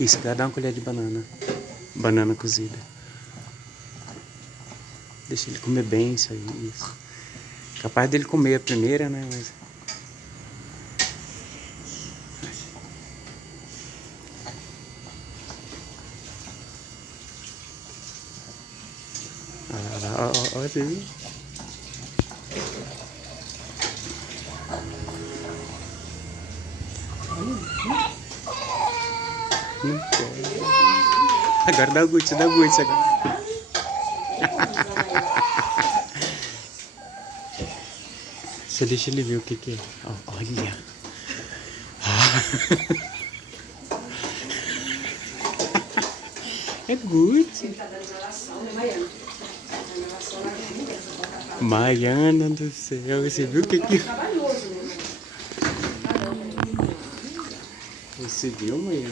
Isso, dá uma colher de banana. Banana cozida. Deixa ele comer bem isso aí. Isso. Capaz dele comer a primeira, né? Mas... olha aí. Não quer. Agora dá Gucci agora. Você deixa ele ver o que que é. Olha. É Gucci. Maiana do céu, você viu o que que... Você viu, Maiana?